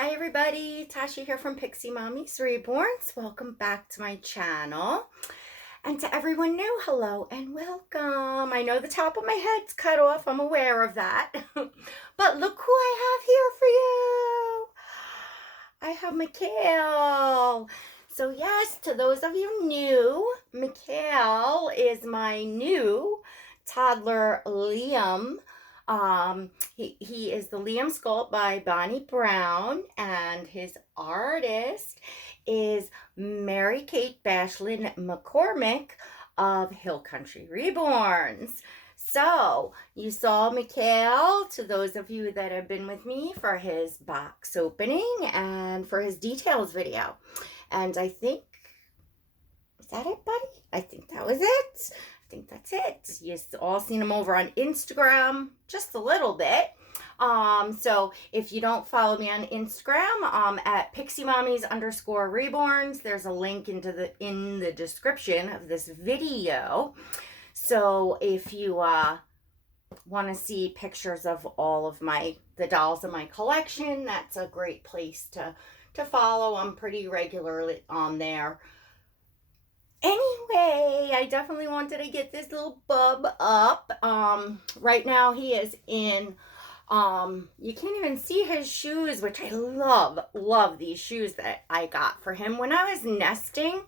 Hi everybody, Tasha here from Pixie Mommy's Reborns. Welcome back to my channel. And to everyone new, hello and welcome. I know the top of my head's cut off, I'm aware of that. But look who I have here for you. I have Mikhail. So yes, to those of you new, Mikhail is my new toddler Liam. He is the Liam sculpt by Bonnie Brown, and his artist is Mary Kate Bashline McCormack of Hill Country Reborns. So you saw Mikhail, to those of you that have been with me, for his box opening and for his details video. And I think, is that it, buddy? I think that was it. I think that's it. You've all seen him over on Instagram, just a little bit. So if you don't follow me on Instagram, at PixieMommies_Reborns, there's a link in the description of this video. So if you want to see pictures of all of the dolls in my collection, that's a great place to follow. I'm pretty regularly on there. Anyway, I definitely wanted to get this little bub up. Right now he is in, you can't even see his shoes, which I love these shoes that I got for him when I was nesting.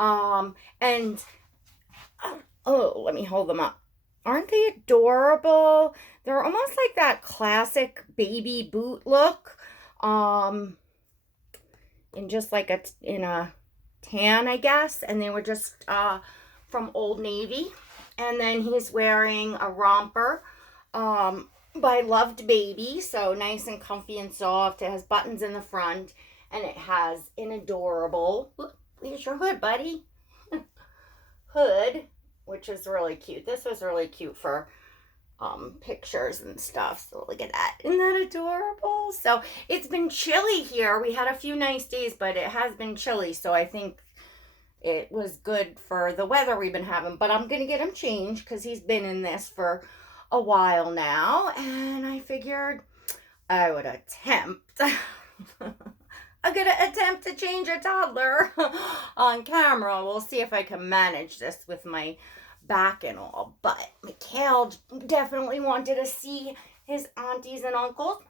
And, oh, let me hold them up. Aren't they adorable? They're almost like that classic baby boot look, in just like in a tan, I guess, and they were just from Old Navy. And then he's wearing a romper by Loved Baby, so nice and comfy and soft. It has buttons in the front, and it has an adorable, where's your hood, buddy? Hood, which is really cute. This was really cute for pictures and stuff. So look at that. Isn't that adorable? So it's been chilly here. We had a few nice days, but it has been chilly. So I think it was good for the weather we've been having. But I'm going to get him changed because he's been in this for a while now. And I figured I would attempt. I'm going to attempt to change a toddler on camera. We'll see if I can manage this with my back and all. But Mikhail definitely wanted to see his aunties and uncles,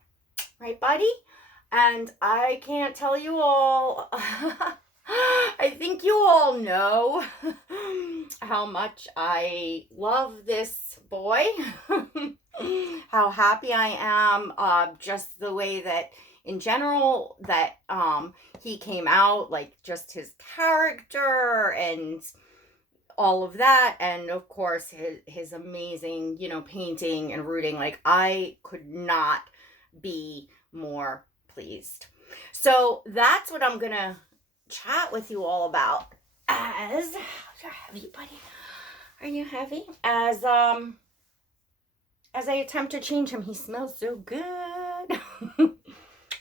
right, buddy? And I can't tell you all, I think you all know how much I love this boy, how happy I am, just the way that in general that he came out, like just his character and all of that, and of course his amazing, painting and rooting. Like, I could not be more pleased. So that's what I'm gonna chat with you all about. As you're heavy, buddy. Are you heavy? As I attempt to change him. He smells so good.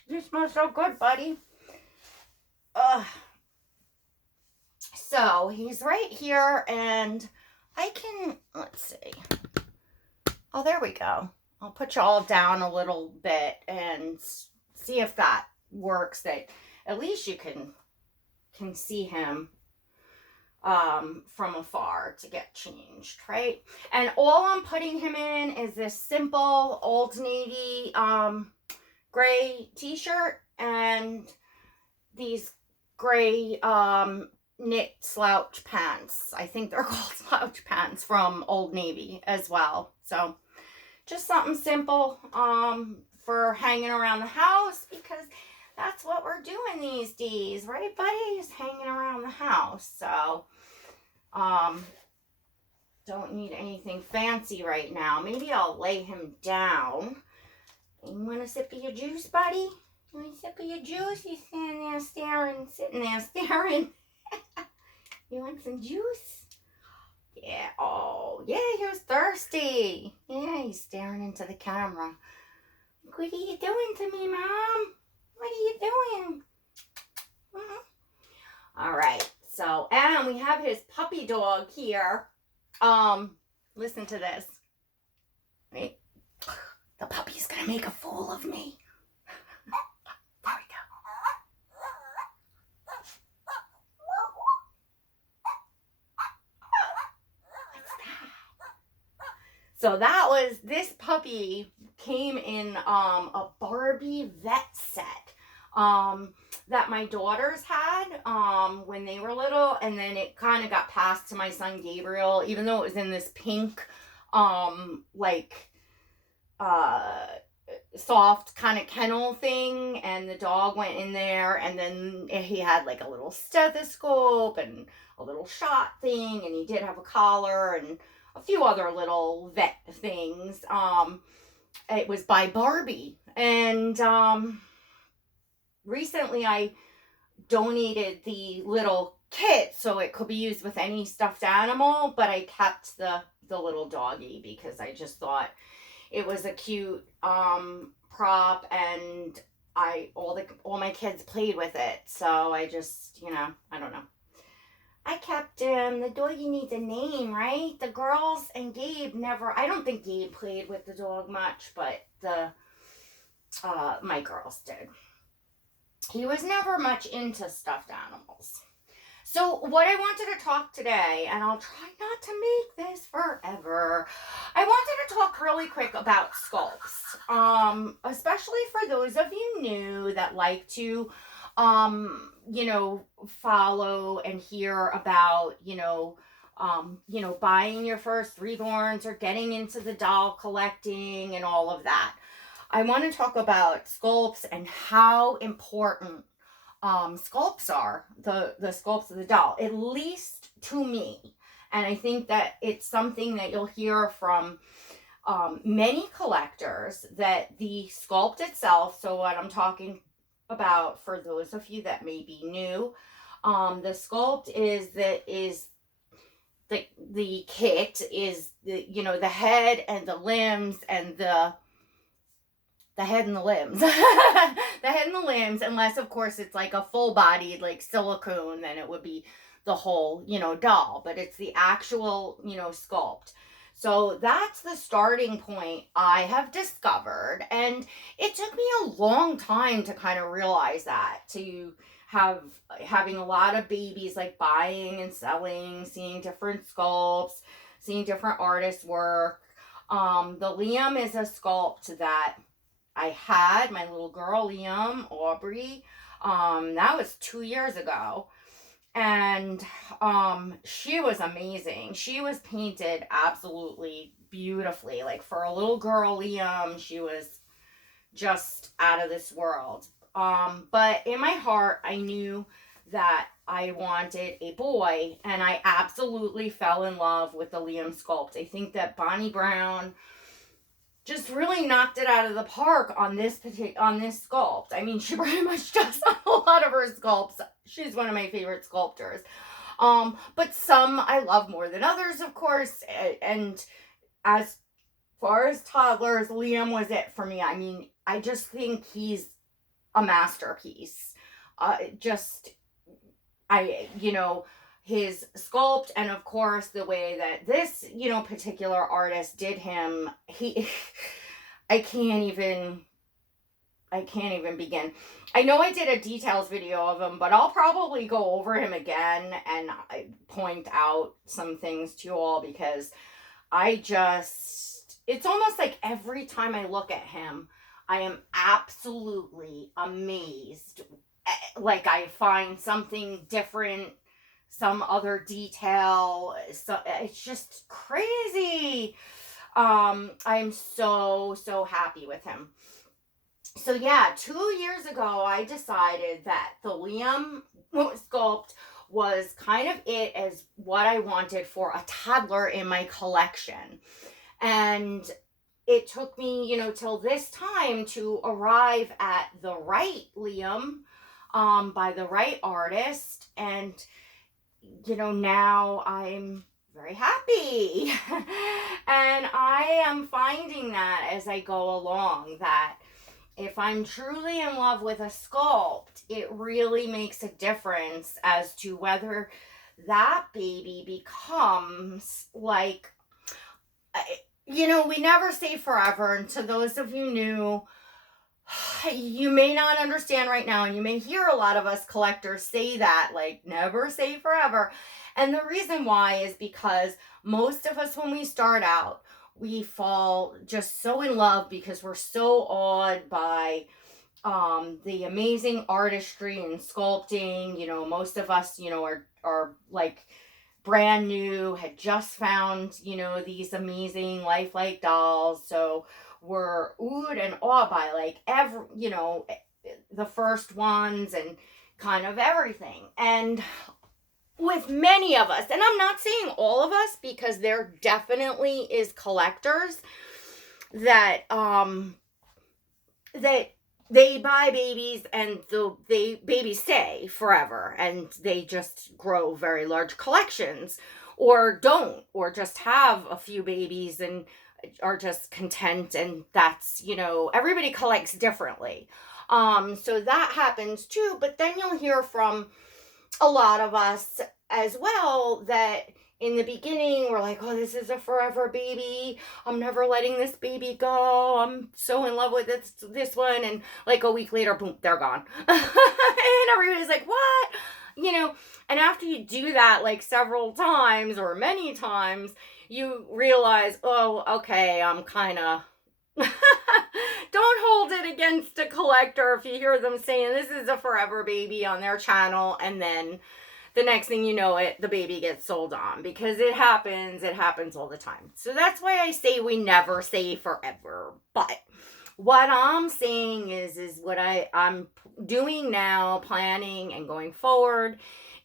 You smell so good, buddy. So he's right here, and I can, let's see. Oh, there we go. I'll put you all down a little bit and see if that works, that at least you can see him from afar to get changed, right? And all I'm putting him in is this simple Old Navy gray t-shirt and these gray knit slouch pants. I think they're called slouch pants from Old Navy as well. So just something simple for hanging around the house, because that's what we're doing these days, right, buddy? Just hanging around the house. So don't need anything fancy right now. Maybe I'll lay him down. You want a sip of your juice, buddy? You want a sip of your juice? You standing there staring, sitting there staring. You want some juice? Yeah. Oh, yeah, he was thirsty. Yeah, he's staring into the camera. What are you doing to me, Mom? What are you doing? All right. So, and we have his puppy dog here. Listen to this. Right? The puppy's gonna make a fool of me. There we So this puppy came in a Barbie vet set that my daughters had when they were little, and then it kind of got passed to my son Gabriel, even though it was in this pink like soft kind of kennel thing, and the dog went in there, and then he had like a little stethoscope and a little shot thing, and he did have a collar and a few other little vet things. It was by Barbie, and recently I donated the little kit so it could be used with any stuffed animal, but I kept the little doggy because I just thought it was a cute prop, and all my kids played with it, so I just, I don't know. I kept him. The doggy needs a name, right? The girls and Gabe never, I don't think Gabe played with the dog much, but my girls did. He was never much into stuffed animals. So what I wanted to talk today, and I'll try not to make this forever, I wanted to talk really quick about sculpts, especially for those of you new that like to, follow and hear about, buying your first reborns or getting into the doll collecting and all of that. I want to talk about sculpts and how important sculpts are, the sculpts of the doll, at least to me. And I think that it's something that you'll hear from many collectors, that the sculpt itself, so what I'm talking about for those of you that may be new, the sculpt is the kit is the head and the limbs and the head and the limbs. The head and the limbs, unless of course it's like a full bodied like silicone, then it would be the whole, doll, but it's the actual, sculpt. So that's the starting point I have discovered, and it took me a long time to kind of realize that, to having a lot of babies, like buying and selling, seeing different sculpts, seeing different artists work. The Liam is a sculpt that I had, my little girl Liam, Aubrey, that was 2 years ago, and she was amazing. She was painted absolutely beautifully. Like, for a little girl Liam, she was just out of this world. But in my heart, I knew that I wanted a boy, and I absolutely fell in love with the Liam sculpt. I think that Bonnie Brown just really knocked it out of the park on this sculpt. I mean, she pretty much does a lot of her sculpts. She's one of my favorite sculptors. But some I love more than others, of course. And as far as toddlers, Liam was it for me. I mean, I just think he's a masterpiece. His sculpt, and of course the way that this, particular artist did him, I can't even begin. I know I did a details video of him, but I'll probably go over him again and point out some things to you all, because it's almost like every time I look at him, I am absolutely amazed. Like, I find something different, some other detail. So it's just crazy. I'm so happy with him. So yeah, 2 years ago, I decided that the Liam sculpt was kind of it as what I wanted for a toddler in my collection. And it took me, till this time to arrive at the right Liam, by the right artist. And now I'm very happy. And I am finding that as I go along, that if I'm truly in love with a sculpt, it really makes a difference as to whether that baby becomes like, we never say forever. And to those of you new, you may not understand right now, and you may hear a lot of us collectors say that, like, never say forever. And the reason why is because most of us, when we start out, we fall just so in love because we're so awed by the amazing artistry and sculpting. You know, most of us, you know, are like brand new, had just found, you know, these amazing lifelike dolls. So we're oohed and awed by like every, you know, the first ones and kind of everything. And with many of us, and I'm not saying all of us, because there definitely is collectors that that they buy babies and they babies stay forever and they just grow very large collections, or don't, or just have a few babies and are just content, and that's, you know, everybody collects differently. So that happens too, but then you'll hear from a lot of us as well that in the beginning we're like, oh, this is a forever baby, I'm never letting this baby go, I'm so in love with this one, and like a week later, boom, they're gone. And everybody's like, what, you know? And after you do that like several times or many times, you realize, oh, okay, I'm kind of don't hold it against a collector if you hear them saying this is a forever baby on their channel, and then the next thing you know, the baby gets sold on, because it happens all the time. So that's why I say we never say forever. But what I'm saying is what I'm doing now, planning and going forward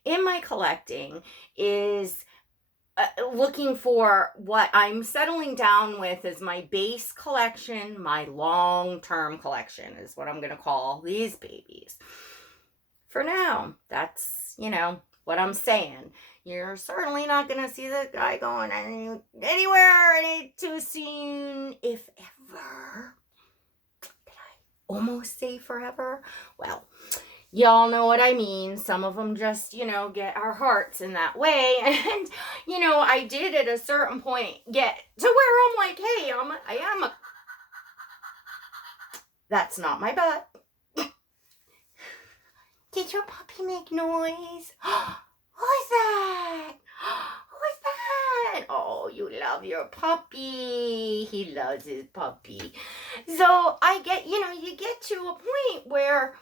in my collecting, is looking for what I'm settling down with is my base collection, my long-term collection is what I'm going to call these babies. For now, that's, you know, what I'm saying. You're certainly not going to see the guy going anywhere any too soon, if ever. Did I almost say forever? Well, y'all know what I mean. Some of them just, you know, get our hearts in that way. And, you know, I did at a certain point get to where I'm like, hey, I am a... That's not my butt. Did your puppy make noise? Who's that? Who's that? Oh, you love your puppy. He loves his puppy. So I get, you know, you get to a point where,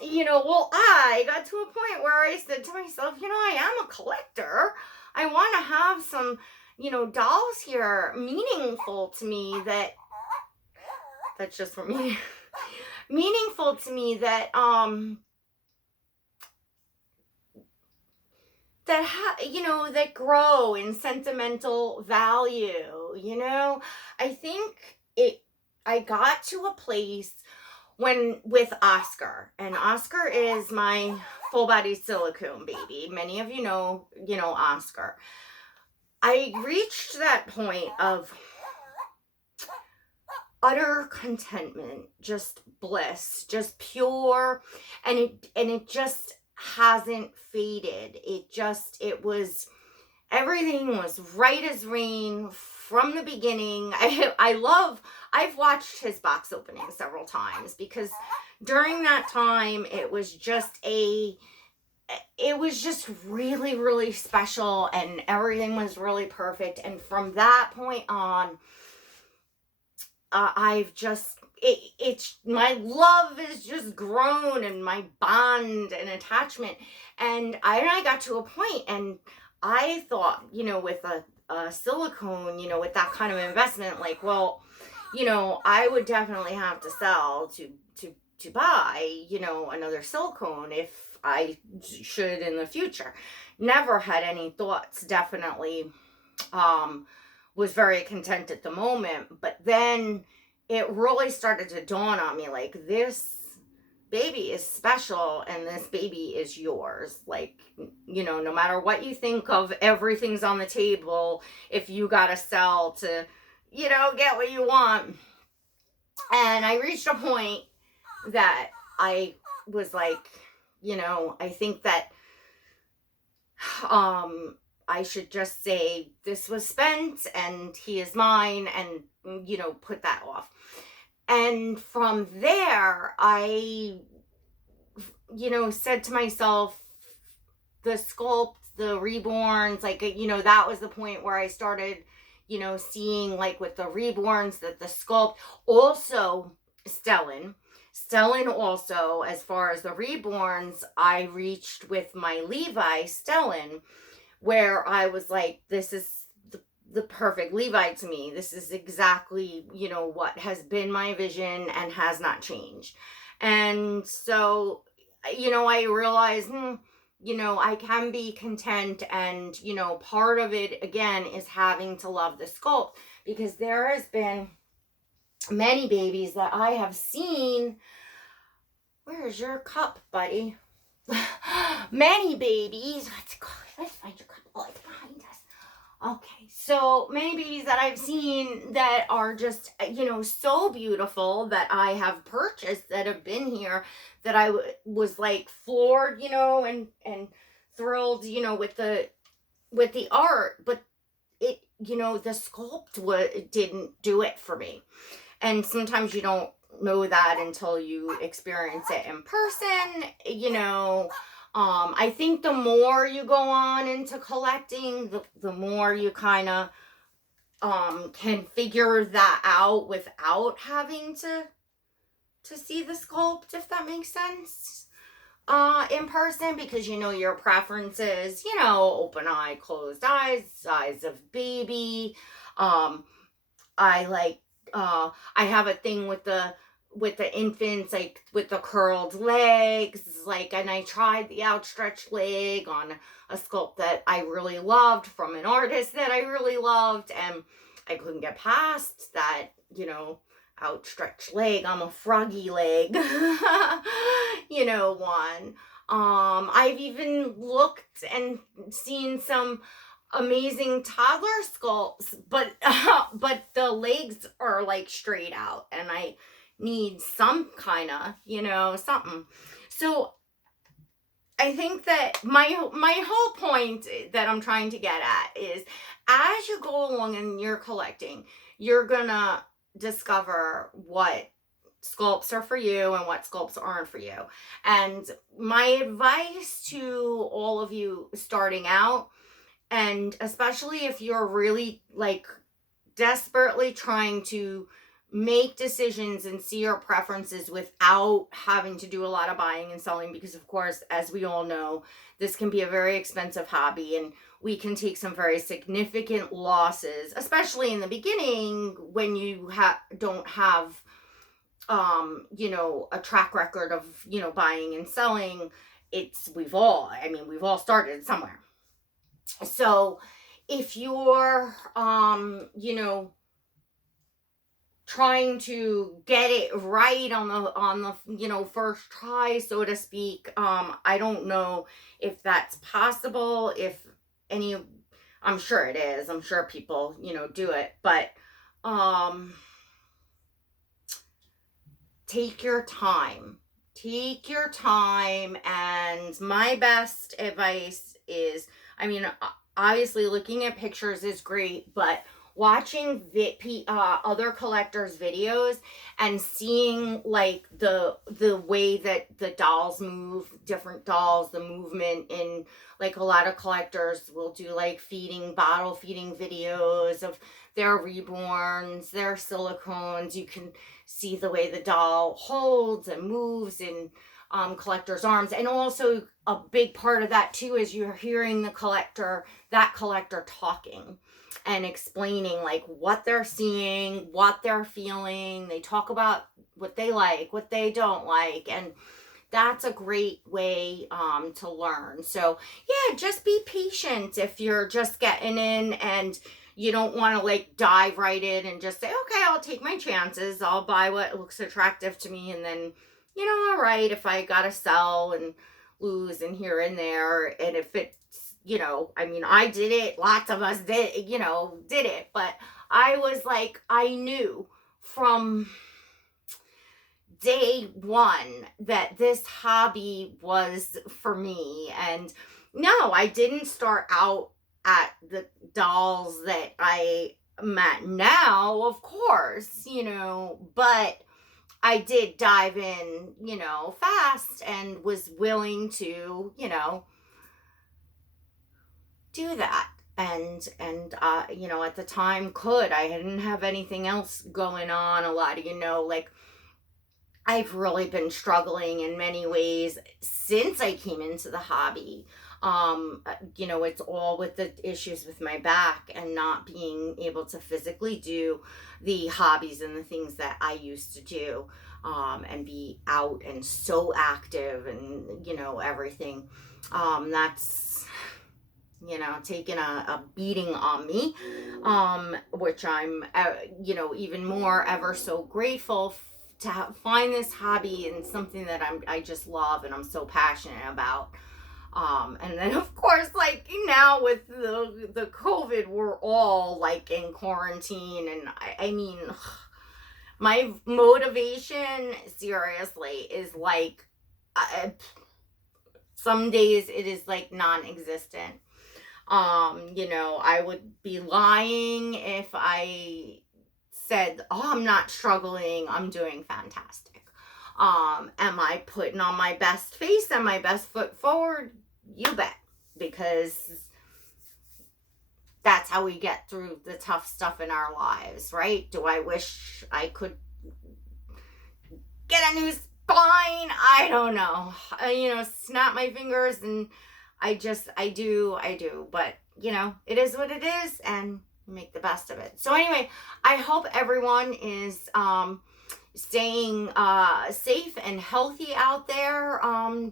you know, well, I got to a point where I said to myself, you know, I am a collector. I want to have some, you know, dolls here meaningful to me that's just for me. Meaningful to me that you know, that grow in sentimental value. You know, I think I got to a place when with Oscar, and Oscar is my full body silicone baby. Many of you know Oscar. I reached that point of utter contentment, just bliss, just pure, and it just hasn't faded. Everything was right as rain from the beginning. I've watched his box opening several times, because during that time it was just really, really special, and everything was really perfect. And from that point on, it's my love is just grown, and my bond and attachment. And I got to a point, and I thought, you know, with a silicone, you know, with that kind of investment, like, well, you know, I would definitely have to sell to buy, you know, another silicone if I should in the future. Never had any thoughts, definitely was very content at the moment. But then it really started to dawn on me, like, this baby is special, and this baby is yours. Like, you know, no matter what you think of, everything's on the table if you gotta sell to, you know, get what you want. And I reached a point that I was like, you know, I think that I should just say this was spent and he is mine, and, you know, put that off. And from there, I, you know, said to myself, the sculpt, the reborns, like, you know, that was the point where I started, you know, seeing like with the Reborns that the sculpt, also Stellan. Stellan also, as far as the Reborns, I reached with my Levi Stellan, where I was like, this is the perfect Levi to me. This is exactly, you know, what has been my vision and has not changed. And so, you know, I realized, you know, I can be content. And, you know, part of it, again, is having to love the sculpt, because there has been many babies that I have seen. Where's your cup, buddy? Many babies. Let's find your cup. Oh, it's behind us. Okay, so many babies that I've seen that are just, you know, so beautiful, that I have purchased, that have been here, that I was like floored, you know, and thrilled, you know, with the art, but it, you know, the sculpt didn't do it for me. And sometimes you don't know that until you experience it in person, you know. I think the more you go on into collecting, the more you kind of can figure that out without having to see the sculpt, if that makes sense, in person, because you know your preferences, you know, open eye, closed eyes, size of baby. I like, I have a thing with the infants, like with the curled legs, like, and I tried the outstretched leg on a sculpt that I really loved from an artist that I really loved, and I couldn't get past that, you know, outstretched leg. I'm a froggy leg, you know, one. I've even looked and seen some amazing toddler sculpts, but the legs are like straight out, and I need some kind of, you know, something. So I think that my whole point that I'm trying to get at is, as you go along and you're collecting, you're gonna discover what sculpts are for you and what sculpts aren't for you. And my advice to all of you starting out, and especially if you're really like desperately trying to make decisions and see your preferences without having to do a lot of buying and selling, because of course, as we all know, this can be a very expensive hobby, and we can take some very significant losses, especially in the beginning when you don't have you know, a track record of, you know, buying and selling. We've all started somewhere. So if you're you know, trying to get it right on the you know, first try, so to speak, I don't know if that's possible, if any, I'm sure it is, I'm sure people, you know, do it, but take your time. And my best advice is, I mean, obviously looking at pictures is great, but watching other collectors' videos and seeing like the way that the dolls move, different dolls, the movement in, like, a lot of collectors will do like bottle feeding videos of their reborns, their silicones. You can see the way the doll holds and moves in collector's arms. And also a big part of that too is you're hearing that collector talking and explaining like what they're seeing, what they're feeling. They talk about what they like, what they don't like, and that's a great way to learn. So yeah, just be patient if you're just getting in and you don't want to like dive right in and just say, okay, I'll take my chances, I'll buy what looks attractive to me, and then, you know, all right, if I gotta sell and lose and here and there, and if it's, you know, I mean, I did it, lots of us did, you know, did it, but I was like, I knew from day one that this hobby was for me. And no, I didn't start out at the dolls that I met now, of course, you know, but I did dive in, you know, fast, and was willing to, you know, do that. you know, at the time I didn't have anything else going on. A lot of, you know, like, I've really been struggling in many ways since I came into the hobby. You know, it's all with the issues with my back and not being able to physically do the hobbies and the things that I used to do, and be out and so active and, you know, everything. That's, you know, taking a beating on me, which I'm, you know, even more ever so grateful to find this hobby and something that I just love and I'm so passionate about. And then of course, like now with the COVID, we're all like in quarantine, and I mean, my motivation seriously is like, some days it is like non-existent. You know, I would be lying if I said, oh, I'm not struggling, I'm doing fantastic. Am I putting on my best face and my best foot forward? You bet, because that's how we get through the tough stuff in our lives, right? Do I wish I could get a new spine? I don't know. You know, snap my fingers, and I do, but you know, it is what it is, and make the best of it. So anyway, I hope everyone is staying safe and healthy out there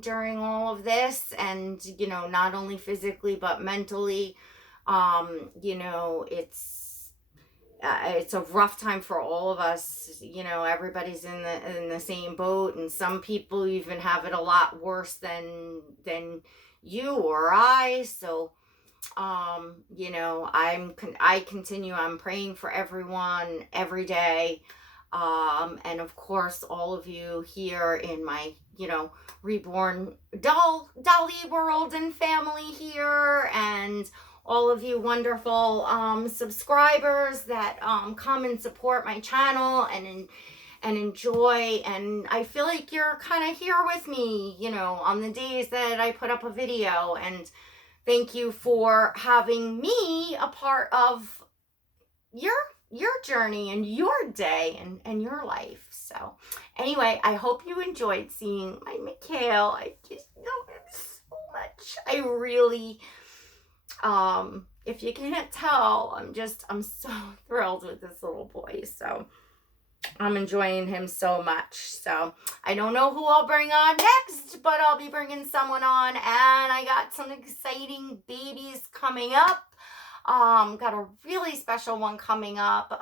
during all of this, and you know, not only physically but mentally. You know, it's a rough time for all of us. You know, everybody's in the same boat, and some people even have it a lot worse than you or I. So you know, I'm praying for everyone every day. And of course, all of you here in my, you know, Reborn Dolly world and family here, and all of you wonderful subscribers that come and support my channel and enjoy. And I feel like you're kind of here with me, you know, on the days that I put up a video. And thank you for having me a part of your journey and your day and your life. So anyway, I hope you enjoyed seeing my Mikhail. I just love him so much. I really, if you can't tell, I'm so thrilled with this little boy. So I'm enjoying him so much. So I don't know who I'll bring on next, but I'll be bringing someone on, and I got some exciting babies coming up. Got a really special one coming up.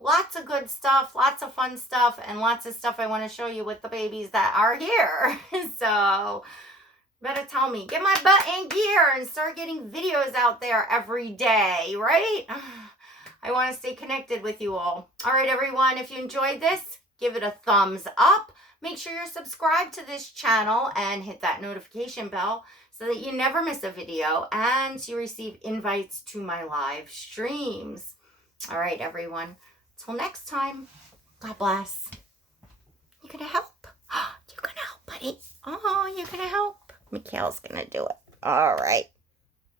Lots of good stuff, lots of fun stuff, and lots of stuff I want to show you with the babies that are here. So better tell me, get my butt in gear and start getting videos out there every day, right? I want to stay connected with you all. All right, everyone, if you enjoyed this, give it a thumbs up. Make sure you're subscribed to this channel and hit that notification bell so that you never miss a video and you receive invites to my live streams. All right, everyone. Till next time, God bless. You gonna help? You gonna help, buddy? Oh, you gonna help? Mikhail's gonna do it. All right.